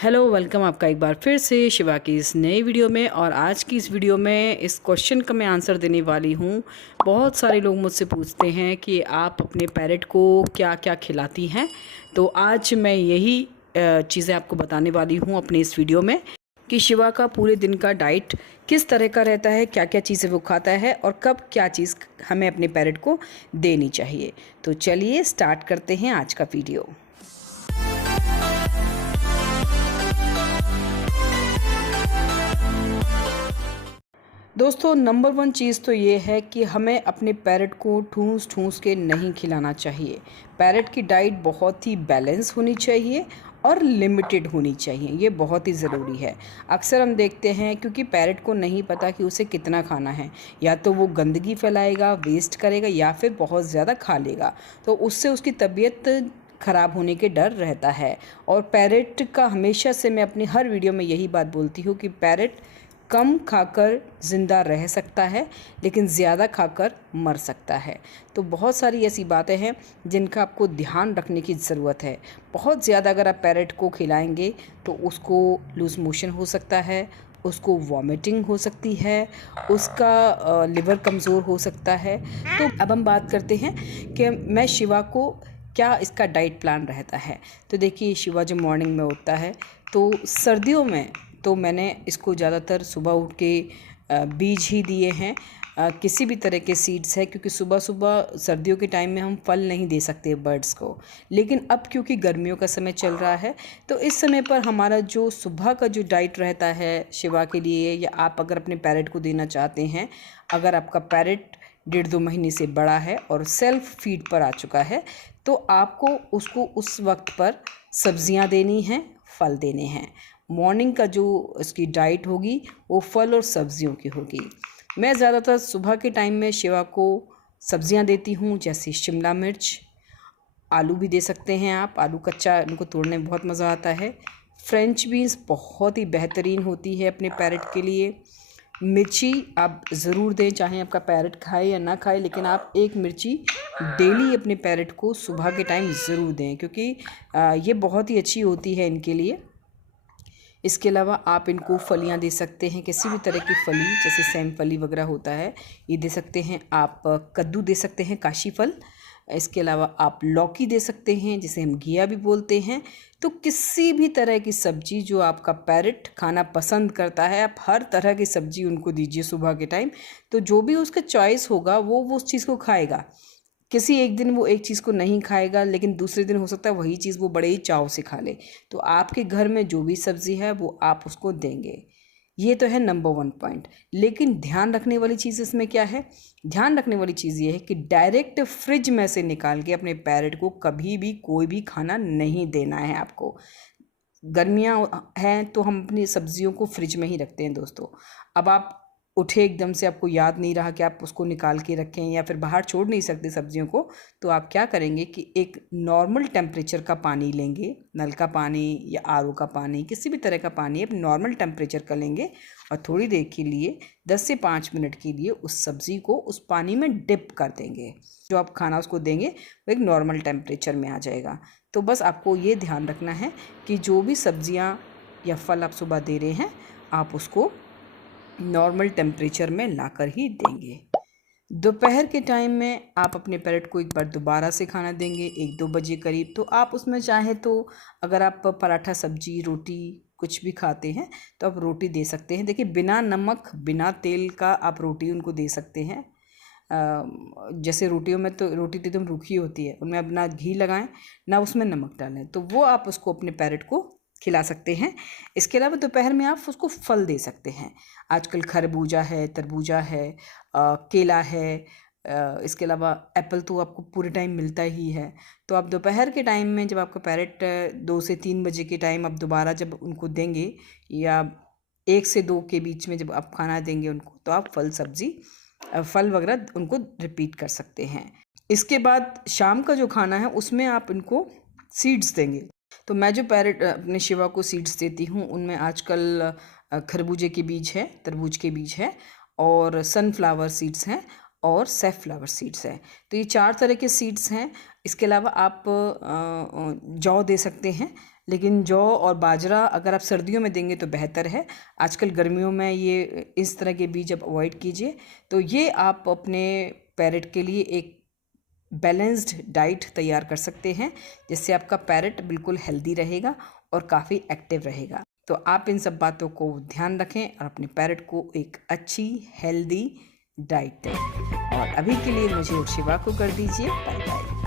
Hello, welcome आपका एक बार फिर से शिवा की इस नई वीडियो में। और आज की इस वीडियो में इस क्वेश्चन का मैं आंसर देने वाली हूँ। बहुत सारे लोग मुझसे पूछते हैं कि आप अपने पैरट को क्या क्या खिलाती हैं। तो आज मैं यही चीज़ें आपको बताने वाली हूँ अपने इस वीडियो में कि शिवा का पूरे दिन का डाइट किस तरह का रहता है, क्या क्या चीज़ें वो खाता है और कब क्या चीज़ हमें अपने पैरट को देनी चाहिए। तो चलिए स्टार्ट करते हैं आज का वीडियो। दोस्तों, नंबर वन चीज़ तो ये है कि हमें अपने पैरट को ठूस ठूस के नहीं खिलाना चाहिए। पैरट की डाइट बहुत ही बैलेंस होनी चाहिए और लिमिटेड होनी चाहिए, ये बहुत ही ज़रूरी है। अक्सर हम देखते हैं क्योंकि पैरट को नहीं पता कि उसे कितना खाना है, या तो वो गंदगी फैलाएगा, वेस्ट करेगा, या फिर बहुत ज़्यादा खा लेगा, तो उससे उसकी तबीयत ख़राब होने के डर रहता है। और पैरट का हमेशा से मैं अपनी हर वीडियो में यही बात बोलती हूँ कि पैरट कम खाकर ज़िंदा रह सकता है, लेकिन ज़्यादा खाकर मर सकता है। तो बहुत सारी ऐसी बातें हैं जिनका आपको ध्यान रखने की ज़रूरत है। बहुत ज़्यादा अगर आप पैरट को खिलाएंगे तो उसको लूज़ मोशन हो सकता है, उसको वॉमिटिंग हो सकती है, उसका लिवर कमज़ोर हो सकता है। तो अब हम बात करते हैं कि मैं शिवा को क्या इसका डाइट प्लान रहता है। तो देखिए, शिवा जब मॉर्निंग में उठता है तो सर्दियों में तो मैंने इसको ज़्यादातर सुबह उठ के बीज ही दिए हैं, किसी भी तरह के सीड्स है, क्योंकि सुबह सुबह सर्दियों के टाइम में हम फल नहीं दे सकते बर्ड्स को। लेकिन अब क्योंकि गर्मियों का समय चल रहा है तो इस समय पर हमारा जो सुबह का जो डाइट रहता है शिवा के लिए, या आप अगर अपने पैरट को देना चाहते हैं, अगर आपका पैरट 1.5-2 महीने से बड़ा है और सेल्फ फीड पर आ चुका है, तो आपको उसको उस वक्त पर सब्जियां देनी हैं, फल देने हैं। मॉर्निंग का जो इसकी डाइट होगी वो फल और सब्जियों की होगी। मैं ज़्यादातर सुबह के टाइम में शिवा को सब्जियां देती हूँ, जैसे शिमला मिर्च, आलू भी दे सकते हैं आप। आलू कच्चा इनको तोड़ने में बहुत मज़ा आता है। फ्रेंच बीन्स बहुत ही बेहतरीन होती है अपने पैरट के लिए। मिर्ची आप ज़रूर दें, चाहे आपका पैरट खाए या ना खाए, लेकिन आप एक मिर्ची डेली अपने पैरट को सुबह के टाइम ज़रूर दें, क्योंकि ये बहुत ही अच्छी होती है इनके लिए। इसके अलावा आप इनको फलियां दे सकते हैं, किसी भी तरह की फली, जैसे सेम फली वगैरह होता है, ये दे सकते हैं आप। कद्दू दे सकते हैं, काशी फल। इसके अलावा आप लौकी दे सकते हैं, जिसे हम घिया भी बोलते हैं। तो किसी भी तरह की सब्जी जो आपका पैरट खाना पसंद करता है, आप हर तरह की सब्जी उनको दीजिए सुबह के टाइम। तो जो भी उसका चॉइस होगा वो उस चीज़ को खाएगा। किसी एक दिन वो एक चीज़ को नहीं खाएगा, लेकिन दूसरे दिन हो सकता है वही चीज़ वो बड़े ही चाव से खा ले। तो आपके घर में जो भी सब्ज़ी है वो आप उसको देंगे। ये तो है नंबर वन पॉइंट। लेकिन ध्यान रखने वाली चीज़ इसमें क्या है? ध्यान रखने वाली चीज़ ये है कि डायरेक्ट फ्रिज में से निकाल के अपने पैरट को कभी भी कोई भी खाना नहीं देना है आपको। गर्मियाँ हैं तो हम अपनी सब्जियों को फ्रिज में ही रखते हैं दोस्तों। अब आप उठे एकदम से, आपको याद नहीं रहा कि आप उसको निकाल के रखें, या फिर बाहर छोड़ नहीं सकते सब्जियों को, तो आप क्या करेंगे कि एक नॉर्मल टेम्परेचर का पानी लेंगे, नल का पानी या आरओ का पानी, किसी भी तरह का पानी आप नॉर्मल टेम्परेचर का लेंगे, और थोड़ी देर के लिए 10 से 5 मिनट के लिए उस सब्ज़ी को उस पानी में डिप कर देंगे। जो आप खाना उसको देंगे वो एक नॉर्मल टेम्परेचर में आ जाएगा। तो बस आपको ये ध्यान रखना है कि जो भी सब्जियां या फल आप सुबह दे रहे हैं, आप उसको नॉर्मल टेम्परेचर में लाकर ही देंगे। दोपहर के टाइम में आप अपने पैरट को एक बार दोबारा से खाना देंगे 1-2 बजे करीब। तो आप उसमें चाहें तो, अगर आप पराठा, सब्जी, रोटी कुछ भी खाते हैं तो आप रोटी दे सकते हैं। देखिए, बिना नमक बिना तेल का आप रोटी उनको दे सकते हैं। जैसे रोटियों में तो रोटी तो एकदम रूखी होती है, उनमें अब ना घी लगाएं ना उसमें नमक डालें, तो वो आप उसको अपने पैरट को खिला सकते हैं। इसके अलावा दोपहर में आप उसको फल दे सकते हैं। आजकल खरबूजा है, तरबूजा है, केला है, इसके अलावा एप्पल तो आपको पूरे टाइम मिलता ही है। तो आप दोपहर के टाइम में, जब आपका पैरट 2 से 3 बजे के टाइम आप दोबारा जब उनको देंगे, या 1 से 2 के बीच में जब आप खाना देंगे उनको, तो आप फल वगैरह उनको रिपीट कर सकते हैं। इसके बाद शाम का जो खाना है उसमें आप इनको सीड्स देंगे। तो मैं जो पैरट अपने शिवा को सीड्स देती हूँ, उनमें आजकल खरबूजे के बीज है, तरबूज के बीज है, और सनफ्लावर सीड्स हैं, और सैफफ्लावर सीड्स हैं। तो ये 4 तरह के सीड्स हैं। इसके अलावा आप जौ दे सकते हैं, लेकिन जौ और बाजरा अगर आप सर्दियों में देंगे तो बेहतर है। आजकल गर्मियों में ये इस तरह के बीज आप अवॉइड कीजिए। तो ये आप अपने पैरेट के लिए एक बैलेंस्ड डाइट तैयार कर सकते हैं, जिससे आपका पैरेट बिल्कुल हेल्दी रहेगा और काफ़ी एक्टिव रहेगा। तो आप इन सब बातों को ध्यान रखें और अपने पैरेट को एक अच्छी हेल्दी डाइट दें। और अभी के लिए मुझे और शिवा को कर दीजिए बाय बाय।